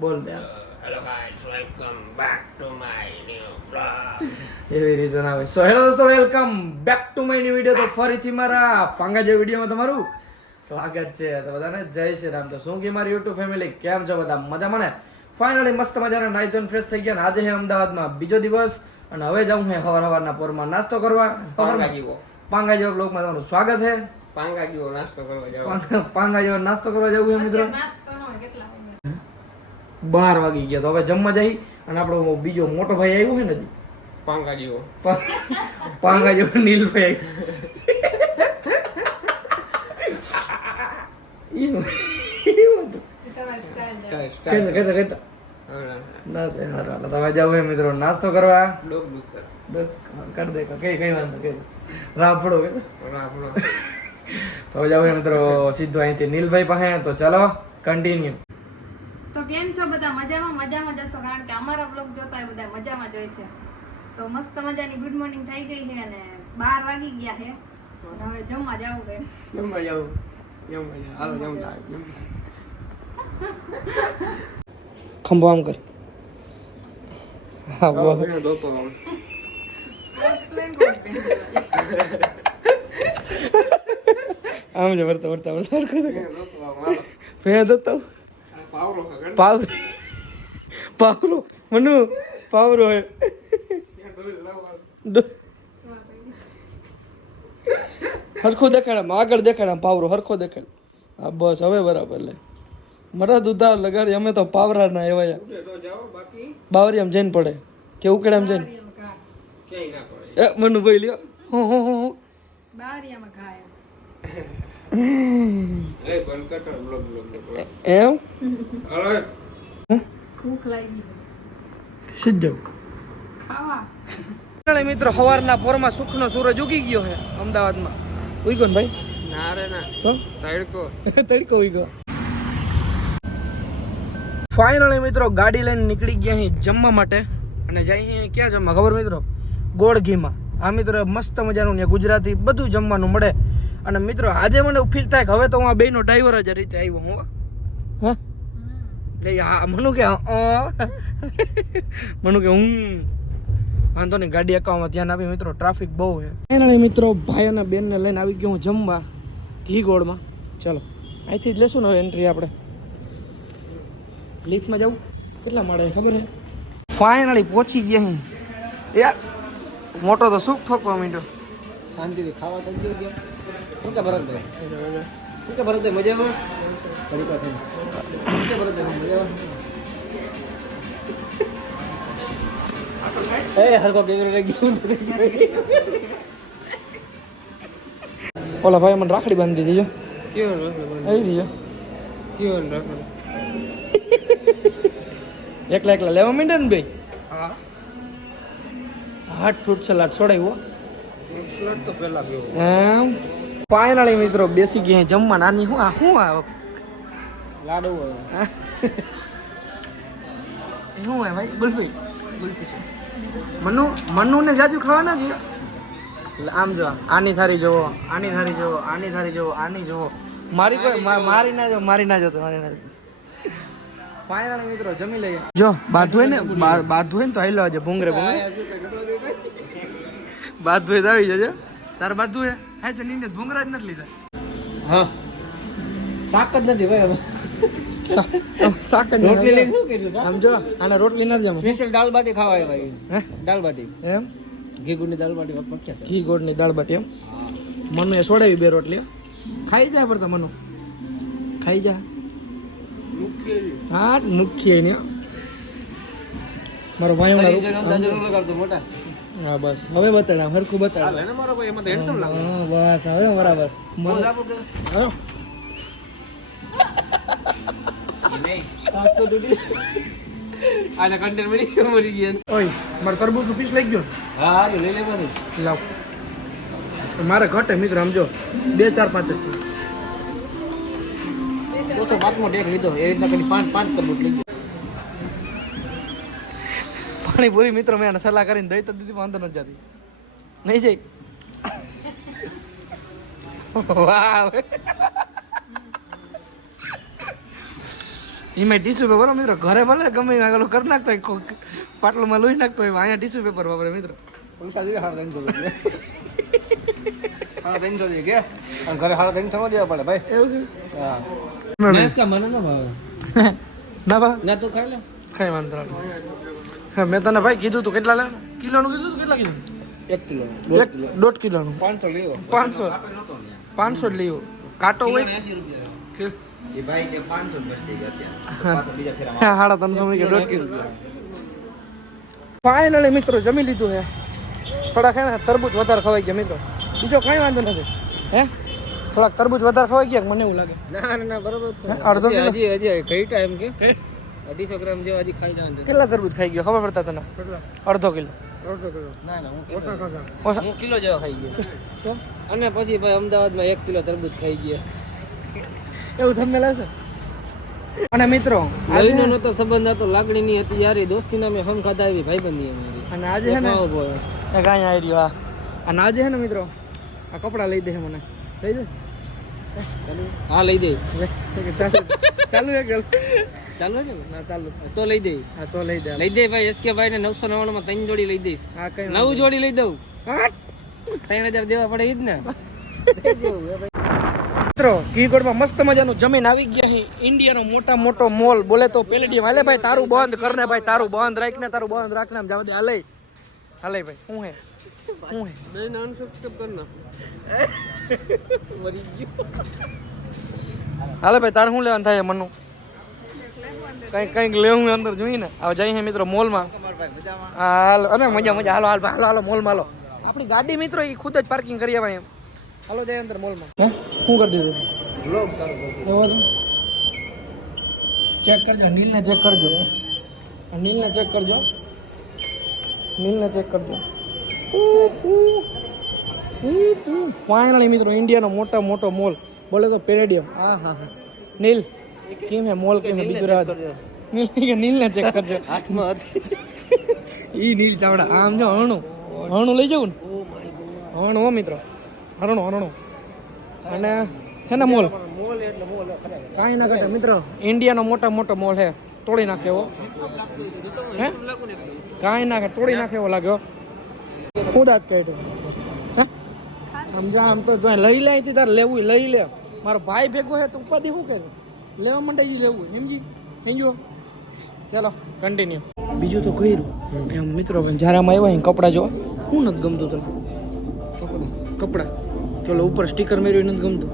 બોલ દે hello guys welcome back to my new blog. એવી રીતે ના આવે. સો હેલો દોસ્તો, welcome back to my new video. તો ફરીથી મારા પાંગા જે વિડીયોમાં તમારું સ્વાગત છે. તો બધાને જય શ્રી રામ. તો શું કે મારી યુટ્યુબ ફેમિલી કેમ છો બધા મજામાં ને? ફાઇનલી મસ્ત મજાના નાઈ ધોઈને ફ્રેશ થઈ ગયા ને આજે હે અમદાવાદમાં બીજો દિવસ અને હવે જાઉં હે સવારના પોરમાં નાસ્તો કરવા. પાંગા જેવો બ્લોગમાં તમારું સ્વાગત છે. પાંગા જેવો નાસ્તો કરવા જાવ. પાંગા જેવો નાસ્તો કરવા જવું છે મિત્રો. 12 વાગી ગયા તો હવે જમવા જઈ અને આપણો બીજો મોટો ભાઈ આવ્યો છે ને હજી. પાંગા જેવો પાંગા જેવો નીલભાઈ આવ્યો. તમે જાવ મિત્રો નાસ્તો કરવા. કરી દે કઈ વાંધો કઈ રાફડો તો જાવ મિત્રો સીધો અહીંથી નીલભાઈ પાસે. તો ચાલો કન્ટિન્યુ. તો કેમ છો બધા? મજામાં જશો, કારણ કે અમારા બ્લોગ જોતા હોય બધા મજામાં જ હોય છે. તો મસ્ત મજાની ગુડ મોર્નિંગ થઈ ગઈ છે અને 12 વાગી ગયા છે અને હવે જમવા જાવું છે. જમવા જાવ. હાલો જમતા. ખંભો આમ કર. હા બોલ. આમ જ વર્તા ફેર દતો પાવરો મનુ પાવરો હે હરખો દેખાડ આગળ દેખાડ પાવરો હરખો દેખાડ. હા બસ હવે બરાબર લે. મરા દુધાર લગાડી અમે તો પાવરા ના એવા બાવરી આમ જઈને પડે કે ઉકેડામ જઈને એ મનુ ભાઈ લ્યો હો હો હો બારિયામાં ખાય એ બંધ કર બ્લોગ એમ હાલો ભૂખ લાગી સીધો ખાવા. મિત્રો સવારના પોરમાં સુખનો સૂરજ ઉગી ગયો છે અમદાવાદમાં. ઉગ્યો ને ભાઈ? ના રે ના તો તડકો ઉગ્યો. ફાઇનલી મિત્રો ગાડી લઈને નીકળી ગયા અહીં જમવા માટે અને જઈએ ક્યાં જમવા ખબર મિત્રો? ગોળ ઘીમાં. આ મિત્રો મસ્ત મજાનું ને ગુજરાતી બધું જમવાનું મળે. અને મિત્રો આજે મને ફીલ થાય કે હવે તો હું આ બેનો ડ્રાઈવર જ રીતે આવ્યો હું. હા એટલે આ મનુ કે વાંધો નહીં ગાડી અકાવવામાં ધ્યાન આપી મિત્રો. ટ્રાફિક બહુ છે. ફાઇનલી મિત્રો ભાઈ અને બેનને લઈને આવી ગયો હું જમવા ઘી ગોળમાં. ચલો અહીંથી જ લેશું ને હવે એન્ટ્રી આપણે. લિફ્ટમાં જવું કેટલા મળે ખબર છે? ફાઇનલી પહોંચી ગયા અહીં. યાર મોટો તો સુખ ઠોકવા માંડ્યો. શાંતિથી ખાવા તો ગયો ગયા. શું કે ભરતભાઈ? શું કે ભરતભાઈ મજામાં? શું કે ભરતભાઈ મજામાં? એ હરકો કેમેરો લઈ ગયો. ઓલા ભાઈ મને રાખડી બાંધી દીધી. કેવો આવી દીજો કેવો રાખો? એકલા લેવા માંડે ને ભાઈ. હા હાટ ફ્રૂટ સલાડ છોડાવ્યો સ્લટ તો પહેલા ગયો. એમ ફાઇનલી મિત્રો બેસી ગયા જમવા. નાની હું આ લાડુ શું હે ભાઈ? ગુલ્ફી છે. મનુ ને જાજુ ખાવાના જ. આમ જો આની થારી જોવો, આની થારી જોવો, આની થારી જોવો, આની જોવો. મારી કોઈ મારી ના જો મારી ના જો. ફાઇનલી મિત્રો જમી લઈએ. જો બાધું હોય ને તો આઈલો આજે ભૂંગરે બાધું હોય તો આવી જજો. તાર બાધું હે હે છે નીંદે ભૂંગરા જ નથી લીધા. હા શાક જ નથી ભાઈ. શાક જ રોટલી લઈને શું કીધું? આમ જો આને રોટલી નથી જમા. સ્પેશિયલ દાલ બાટી ખાવાય ભાઈ. હે દાલ બાટી એમ ઘી ગુડની દાલ બાટી પ્રખ્યાત. ઘી ગોળની દાળ બાટી એમ. મમ્મીએ છોડાવી 2 રોટલી. ખાઈ જાય પડતા મનો ખાઈ જા. હા મુખ્ય ને મારો ભાઈ મોટા હા બસ હવે બતાડા હરખું બતાડા. ને મારો ભાઈ એમાં તો હેન્ડસમ લાગે. હા બસ હવે બરાબર. હા આને કન્ટેન્ટ મરી ગયા. ઓય મારે તરબૂચનું પીસ લઈ ગયો. હા લઈ લે બધું. લાવ મારે ઘટે મિત્ર સમજો 2 4 5 જ છે. તો બાતમાં ટેક લીધો એ રીતના કરી 5 તરબૂચ લઈ ગયો. પાણીપુરી મિત્રો મેં એને સલાહ કરીને દઈ તો દીધી વાંધો નથી જતી નહીં જઈ. વાહ એમાં ટીશ્યુ પેપર મિત્રો ઘરે ભલે ગમે આગળ કરી નાખતો હોય પાટલુંમાં લોહી નાખતો હોય અહીંયા ટીશ્યુ પેપર વાપરે મિત્રો પૈસા જોઈએ 350 350 કે અને ઘરે 350 દેવા પડે ભાઈ એવું હા ના નેસ્કા મને ન ભાવે ના બા ના તું ખાઈ લે કઈ વાંધો નહીં હા મેં તને ભાઈ કીધું તું કેટલા લે કિલોનું કીધું તું કેટલા કીધું 1 કિલો 1.5 કિલોનું 500 લેવો 500 જ લેવો કાંટો હોય 80 રૂપિયા એ ભાઈ કે 500 મળશે અત્યારે પાછો બીજા ફેરા હા 350 કે 1.5 કિલો ફાઇનલી મિત્રો જમી લીધું હે થોડાક હે ને તરબૂચ વધારે ખવાઈ ગયા મિત્રો બીજો કઈ વાંધો નથી હે થોડાક તરબૂચ વધારે ખવાઈ ગયા મને એવું લાગે ના બરોબર અડધો કિલો હજી કઈ ટાઈમ કે 250 ગ્રામ જેવા હજી ખાઈ જવાનું કેટલા તરબૂચ ખાઈ ગયો ખબર પડતા તને અડધો કિલો ના હું હું કિલો જેવા ખાઈ ગયો તો અને પછી ભાઈ અમદાવાદમાં 1 કિલો તરબૂચ ખાઈ ગયા એવું તમને લાગશે અને મિત્રો લઈને નતો સંબંધ હતો લાગણીની હતી યારી દોસ્તીના મેં હમ ખાધા આવી ભાઈબંધી અમારી અને આજે હે ને એક અહીંયા આવી રહ્યો અને આજે હે ને મિત્રો આ કપડાં લઈ દે મને લઈ દે હા લઈ દે ચાલુ ચાલુ હે ગેલ ચાલુ છે ને ના ચાલુ તો લઈ દે હા તો લઈ દે લઈ દે ભાઈ એસકે ભાઈ ને 999 માં 3 જોડી લઈ દઈશ હા કઈ 9 જોડી લઈ દઉં હા 3000 દેવા પડે ઈ જ ને મિત્રો કીગોડમાં મસ્ત મજાનું જમીન આવી ગયા છે ઇન્ડિયાનો મોટો મોલ બોલે તો પેલેડિયમ હાલે ભાઈ તારું બંધ કરને ભાઈ તારું બંધ રાખને તારું બંધ રાખને જાવ દે હાલે હાલે ભાઈ હું હે નહીં અનસબસ્ક્રાઇબ કર ના મરી ગયો હાલે ભાઈ તારે શું લેવાનું થાય મનનું કંઈક લેવું અંદર જોઈને હવે જઈએ મિત્રો મોલમાં હા હાલો અને મજા હાલો હાલો મોલમાં હાલો આપણી ગાડી મિત્રો એ ખુદ જ પાર્કિંગ કરી આવે એમ હાલો જાય અંદર મોલમાં હે શું કરી દીધું બ્લોગ ચાલુ ચેક કરજો નીલને ચેક કરજો નીલને ચેક કરજો ફાઇનલી મિત્રો ઇન્ડિયાનો મોટો મોલ બોલે તો પેરેડિયમ હા નીલ કેમ હે મોલ કેમ હે બીજું રાત નીલને ચેક કરજો હાથમાં હતી ઈ નીલ ચાવડા આમ જો હણું લઈ જવું ને હણું હો મિત્રો હરણું અને હે ને મોલ મોલ એટલે મોલ ખરેખર કાંઈ ના ઘટે મિત્રો ઇન્ડિયાનો મોટો મોલ હે તોડી નાખે એવો હે કાંઈ ના ઘટે તોડી નાખે એવો લાગ્યો હું દાંત કાઢ્યો સમજા આમ તો જો લઈ લે અહીંથી તારે લેવું લઈ લે મારો ભાઈ ભેગો હે તો ઉપાધિ શું કરે લેવા માંડે લેવું સમજો ચાલો કન્ટિન્યુ બીજું તો કર્યું એમ મિત્રો જ્યારે આમાં આવ્યા કપડાં જો શું નથી ગમતું તને કપડાં ચલો ઉપર સ્ટીકર મેળવી નથી ગમતું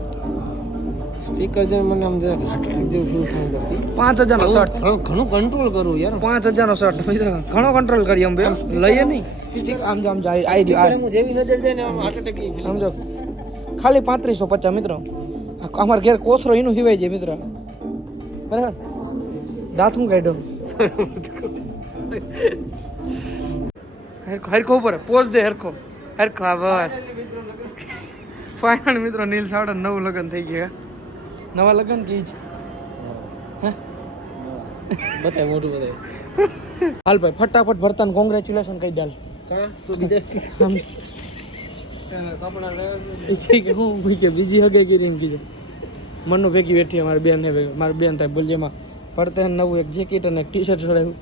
સ્ટીકર જે મને આમ જરા ઘાટ જેવું ફીલ થાય કરતી 5000નો શર્ટ ઘણું કંટ્રોલ કરું યાર 5000નો શર્ટ ઘણો કંટ્રોલ કરી એમ લઈએ નહીં સ્ટીક આમ જાય આવી ગયો હું જેવી નજર જાય ને આમ હાર્ટ એટેક સમજો ખાલી 3550 મિત્રો અમારે ઘેર કોથરો એનું હિવાય છે મિત્ર બરાબર દાંત હું કાઢ્યો હરખો ઉપર પોઝ દે હરખો હા બસ ફાઇનલ મિત્રો નીલ સાવડા નવું લગ્ન થઈ ગયા નવા લગ્ન કી જ બતાય મોટું બતાય હાલ ભાઈ ફટાફટ ભરતા કોંગ્રેચ્યુલેશન કહી દાલ કા શું બીજે કે હું કે બીજી હગે કરી એમ કીધું મનનું ભેગી બેઠી મારી બેન મારી બેન થાય બોલજેમાં પડતે નવું એક જેકેટ અને ટી શર્ટ ચડાવ્યું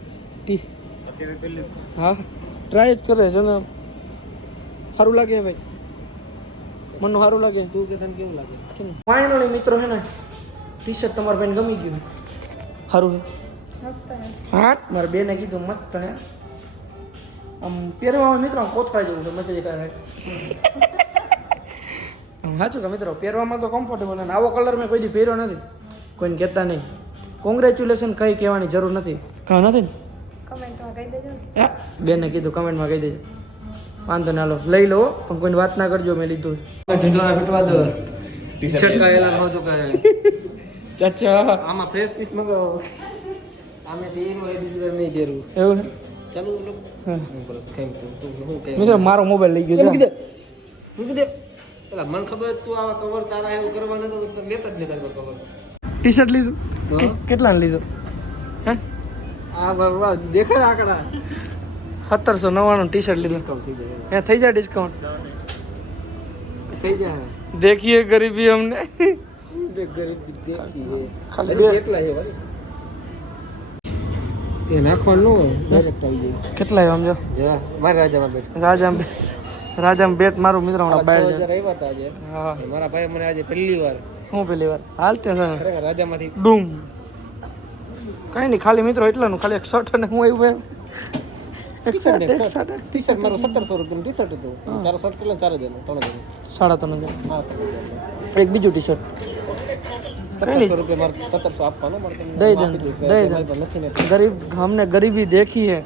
અત્યારે પેલી હા ટ્રાય જ કરે છે ને સારું લાગે ભાઈ મનનું સારું લાગે તું કે તને કેવું લાગે ફાઇનલી મિત્રો હે ને ટી શર્ટ તમારા બેન ગમી ગયું સારું હે મસ્ત હે હા મારી બેને કીધું મસ્ત હે આમ પહેરવામાં મિત્રો આમ કોથળા જેવું છે મજા કરે સાચું કે મિત્રો પહેરવામાં તો કમ્ફર્ટેબલ અને આવો કલર મેં કોઈ દી પહેર્યો નથી કોઈને કહેતા નહીં કોંગ્રેચ્યુલેશન કંઈ કહેવાની જરૂર નથી કાં નથી ને કમેન્ટમાં કહી દેજો હા બેને કીધું કમેન્ટમાં કહી દેજો વાંધો ના લો લઈ લો પણ કોઈને વાત ના કરજો મેં લીધું ઢીંગલા ફેટવા દો ટી-શર્ટ का ऐलान हो चुका है ચાચા આમાં ફ્રેશ પીસ મગાવો આમે તેરું એ બીજું નહીં પહેરું એવું હે? ચાલુ લોક હા. કેમ તું હું કે મિત્રો મારો મોબાઈલ લઈ ગયો છે મૂકી દે પેલા મને ખબર તું આવા કવર તારા એવું કરવાનું તો લેતા જ નહીં તારા કવર ટી શર્ટ લીધું તો? કેટલાને લીધું હે આ બાબા દેખાય આંકડા 1799 ટી શર્ટ લીધું ડિસ્કાઉન્ટ થઈ જાય હે થઈ જાય ડિસ્કાઉન્ટ થઈ જાય देखिए गरीबी हमने જે ગરીબ દેખી ખાલી બે બે કેટલા છે ભાઈ એ નાખવાનું ન હોય ડાયરેક્ટ આવી જાય કેટલા આવ્યા સમજો જા મારે રાજામાં બેઠ રાજામાં બેટ મારું મિત્ર હમણાં બહાર જાય. 6000 આવ્યા હતા આજે હા મારા ભાઈ મને આજે પહેલી વાર હું પેલી વાર હાલતે છે ને ખરેખર રાજામાંથી ડૂમ કઈ નહીં ખાલી મિત્રો એટલાનું ખાલી એક શર્ટ અને હું આવ્યું એક શર્ટ ટી શર્ટ મારું 1700 રૂપિયાનું ટી શર્ટ હતું તારો શર્ટ કેટલા 4000 3,500 3,000 હા એક બીજું ટી શર્ટ 1700 રૂપિયા મારે 1700 આપવાનો મારે દઈ દે નથી ને ગરીબ हमने गरीबी देखी है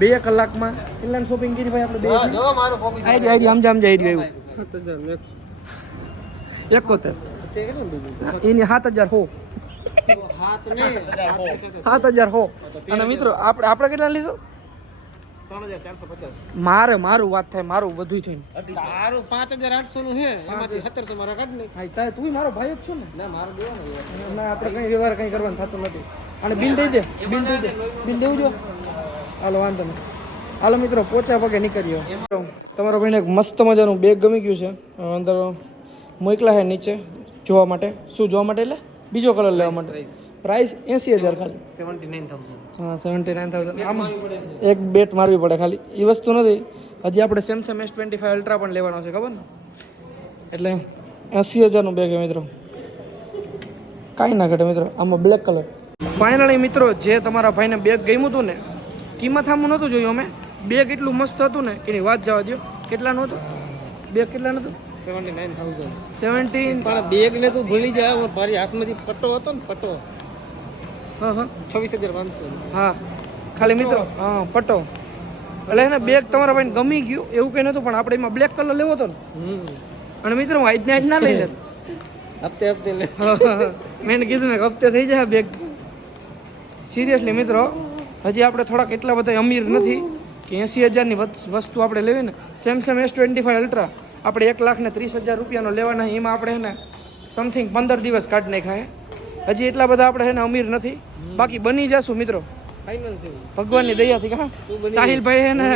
2 કલાકમાં કેટલાની શોપિંગ કરી ભાઈ આપણે બે જો મારું કોપી આઈ આમ જામ જાય રહ્યું 7000 71 તે કેટલું દીધું એની 7,000 હો હાથ ને 7,000 હો અને મિત્રો આપણે કેટલા લીધું 3450 મારું વાત થાય મારું બધું થઈને તારું 5800 નું છે એમાંથી 1700 મારા કાઢ નહીં હા તારે તું મારો ભાઈ જ છો ને ના મારો દેવાનો ના આપણે કઈ વ્યવહાર કઈ કરવાનું થતું નથી અને બિલ દઈ દે બિલ દેવું જો હાલો વાંધો નહીં હાલો મિત્રો પોચા પગે નીકળ્યો તમારો ભાઈને એક મસ્ત મજાનું બેગ ગમી ગયું છે અંદર મોકલા છે નીચે જોવા માટે શું જોવા માટે એટલે બીજો કલર લેવા માટે પ્રાઇસ 80,000 ખાલી 79000 હા 79,000 આમાં એક બેટ મારવી પડે ખાલી એ વસ્તુ નથી હજી આપણે સેમસંગ S25 અલ્ટ્રા પણ લેવાનો છે ખબર ને એટલે 80,000નું બેગ છે મિત્રો કાંઈ ના ઘટે મિત્રો આમાં બ્લેક કલર ફાઇનલી મિત્રો જે તમારા ભાઈને બેગ ગમ્યું હતું ને કિંમત આમું નહોતું જોયું અમે બેગ એટલું મસ્ત હતું ને એની વાત જવા દો કેટલાનું હતું બેગ કેટલાનું હતું 79000 17 પણ બેગ ને તું ભૂલી જા મારી હાથમાંથી પટ્ટો હતો ને પટ્ટો હા હા 26500 હા ખાલી મિત્રો હા પટ્ટો એટલે એને બેગ તમારા ભાઈને ગમી ગયું એવું કંઈ નહોતું પણ આપણે એમાં બ્લેક કલર લેવો હતો ને અને મિત્રો હું આજને આજ ના લઈ લેત હપ્તે હપ્તે લે મેં એને કીધું ને કે હપ્તે થઈ જાય બેગ સિરિયસલી મિત્રો હજી આપણે થોડાક એટલા બધા અમીર નથી કે 80,000ની વસ્તુ આપણે લેવી ને સેમસંગ S25 અલ્ટ્રા આપણે 1,30,000 રૂપિયાનો લેવાના એમાં આપણે એને સમથિંગ 15 દિવસ કાઢ નાખાય હજી એટલા બધા આપણે એને અમીર નથી બાકી બની જશું મિત્રો ફાઇનલ છે ભગવાનની દયાથી હા સાહિલભાઈ એને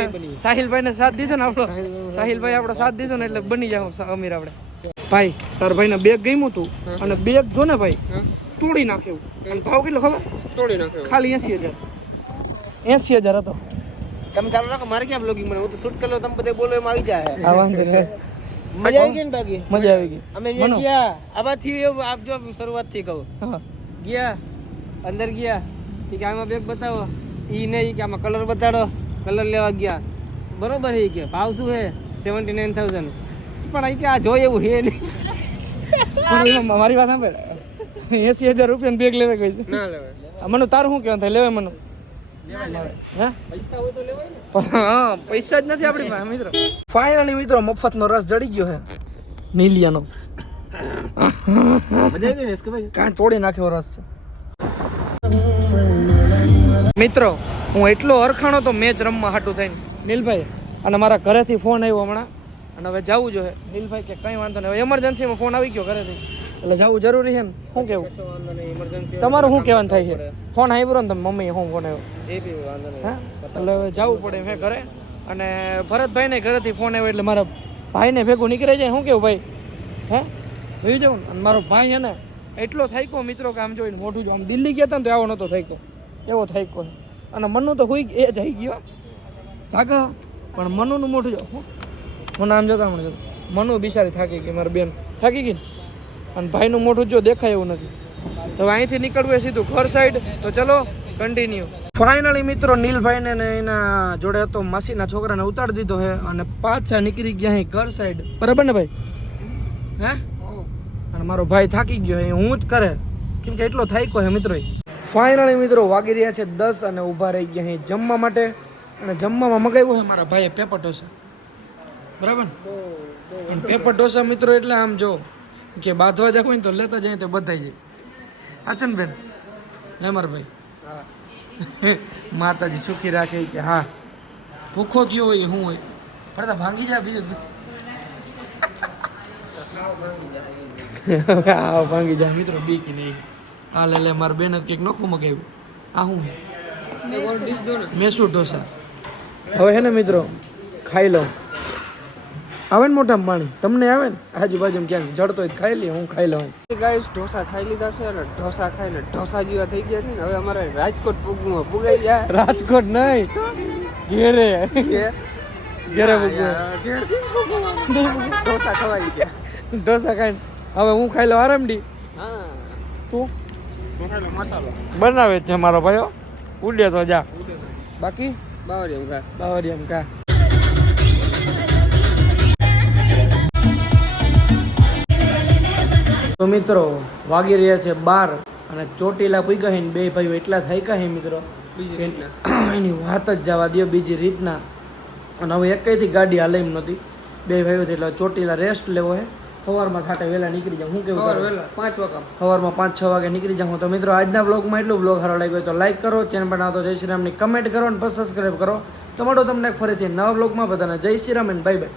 સાહિલભાઈને સાથ દીધો ને આપણો સાહિલભાઈ આપણો સાથ દીધો ને એટલે બની જાવ અમીર આપણે ભાઈ તાર ભાઈને બેગ ગમ્યું હતું અને બેગ જો ને ભાઈ તોડી નાખ્યું અને ભાવ કેટલો ખબર તોડી નાખ્યો ખાલી 80,000 હતો તમે ચાલો રાખો મારે ક્યાં બ્લોગિંગ મને હું તો શૂટ કરી લો તમે બધે બોલો એમ આવી જાય આ વાંધો નહીં મજા આવી ગઈ ને બાકી મજા આવી ગઈ અમે અહીંયા ગયા આમાંથી એવું આપ જો શરૂઆત થી કહું હા ગયા અંદર ગયા કે આમાં બેગ બતાવો ઈ નહીં કે આમાં કલર બતાડો કલર લેવા ગયા બરોબર છે કે ભાવ શું છે 79,000 પણ અહીં કે આ જોઈએ એવું છે નહીં પણ એમાં મારી વાત સાંભળ 80,000 રૂપિયાનું બેગ લેવા ગઈ ના લેવાય મનુ તારું શું કહેવાનું થાય લેવાય મનુ હે પૈસા હોય તો લેવાય ને હા પૈસા જ નથી આપણી પાસે મિત્રો ફાઇનલી મિત્રો મફતનો રસ જડી ગયો છે નીલિયાનો મજા આવી ગઈ ને કે ભાઈ કાંઈ તોડી નાખ્યો રસ છે મિત્રો હું એટલો અરખાણો તો મેચ રમવા હાટું થઈને નીલભાઈ અને મારા ઘરેથી ફોન આવ્યો હમણાં અને હવે જવું જોઈએ નીલભાઈ કે કંઈ વાંધો નહીં હવે એમરજન્સીમાં ફોન આવી ગયો ઘરેથી એટલે જવું જરૂરી છે ને શું કેવું ઇમરજન્સી તમારું શું કહેવાનું થાય છે ફોન આવ્યો ને તમે મમ્મીએ શું ફોન આવ્યો એ બી વાંધો નહીં હા એટલે હવે જવું પડે મેં ઘરે અને ભરતભાઈને ઘરેથી ફોન આવ્યો એટલે મારા ભાઈને ભેગું નીકળી જાય શું કેવું ભાઈ હે જોઈ જાઉં અને મારો ભાઈ છે ને એટલો થાક્યો મિત્રો કે આમ જોઈને મોઢું જો આમ દિલ્હી ગયા હતા ને તો આવો નહોતો થાક્યો એવો થાક્યો અને મનનું તો હુઈ એ જઈ ગયો જાગ પણ મનુનું મોઢું જો મને આમ જતા મને જતા મનુ બિચારી થાકી ગઈ મારી બેન થાકી ગઈ અને ભાઈનું મોઢું જો દેખાય એવું નથી તો અહીંથી નીકળવું એ સીધું ઘર સાઈડ તો ચલો કન્ટિન્યુ ફાઇનલી મિત્રો નીલભાઈને ને એના જોડે હતો માસીના છોકરાને ઉતારી દીધો છે અને પાછા નીકળી ગયા અહીં ઘર સાઈડ બરાબર ને ભાઈ હે અને મારો ભાઈ થાકી ગયો એ હું જ કરે કેમ કે એટલો થાક્યો છે મિત્રો ફાઇનલી મિત્રો વાગી રહ્યા છે 10 અને ઊભા રહી ગયા અહીં જમવા માટે અને જમવામાં મગાવ્યું છે મારા ભાઈએ પેપર ઢોસા બરાબર ને પેપર ઢોસા મિત્રો એટલે આમ જો કે બાંધવા જવું હોય ને તો લેતા જાય તો બધાય જાય આચન બેન હે મારા ભાઈ માતાજી સુખી રાખે કે હા ભૂખો થયો હોય શું હોય પડતા ભાંગી જાય બીજું હા ભાંગી જાય મિત્રો બીક નહીં હા લે મારા બેન કંઈક નોખું મગાવ્યું આ શું મૈસૂર ઢોસા હવે હે ને મિત્રો ખાઈ લઉં આવે ને મોટા પાણી તમને આવે ને આજુબાજુ ક્યાંક જડતો હોય તો ખાઈ લે, હું ખાઈ લઉં. ગાઈસ ઢોસા ખાઈ લીધા છે અને ઢોસા ખાઈને ઢોસા જેવા થઈ ગયા છે ને હવે અમારે રાજકોટ પુગાઈ ગયા. રાજકોટ નહીં, ઘેરે ઘેરે ઢોસા ખવાઈ ગયા. ઢોસા ખાઈને હવે હું ખાઈ લઉં આરામથી. હા તું મસાલો બનાવે છે મારો ભાઈઓ, ઉડે તો જા. બાકી બાવરી એમ બાવરી એમ કા. તો મિત્રો વાગી રહ્યા છે 12 અને ચોટીલા પૂગ્યા છે ને બે ભાઈઓ એટલા થઈ ગયા છે મિત્રો, બીજી રીતના. એની વાત જ જવા દો બીજી રીતના. અને હવે એકઈથી ગાડી હાલે એમ નહોતી, બે ભાઈઓથી એટલે ચોટીલા રેસ્ટ લેવો છે. સવારમાં થાટે વહેલા નીકળી જાઉં. હું કેવું તારું? વહેલા 5 વાગ્યા સવારમાં 5-6 વાગે નીકળી જાઉં. તો મિત્રો આજના બ્લોગમાં એટલું. બ્લોગ સારો લાગ્યો હોય તો લાઈક કરો, ચેનલ પર આવતો જય શ્રી રામની કમેન્ટ કરો અને સબસ્ક્રાઈબ કરો. તો મળો તમને ફરીથી નવા બ્લોગમાં. બધાને જય શ્રી રામ અને બાય બાય.